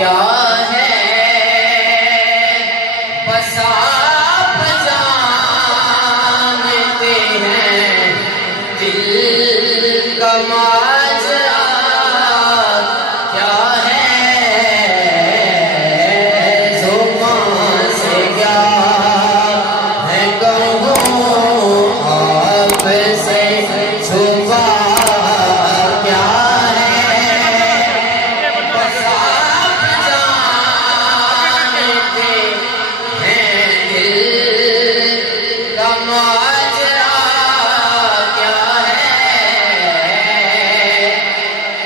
क्या है बस आप जानते हैं दिल का माजरा क्या है, ज़ुबान से क्या है कहूँ आपसे छुपा क्या है, बस आप जानते हैं दिल का माजरा क्या है।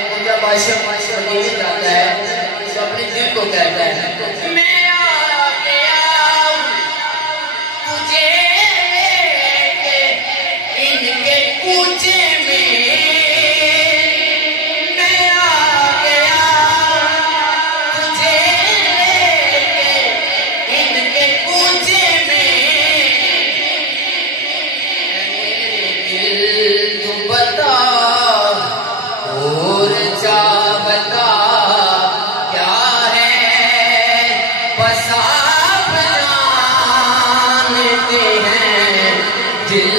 वो जब आशिक बदलने जाता है तो अपने दिल को कहता है मैं आ गया तुझे लेके इनके कूचे में, मैं आ गया तुझे लेके इनके कूचे में, दिल तू बता और जा बता क्या है, बस आप जानते हैं दिल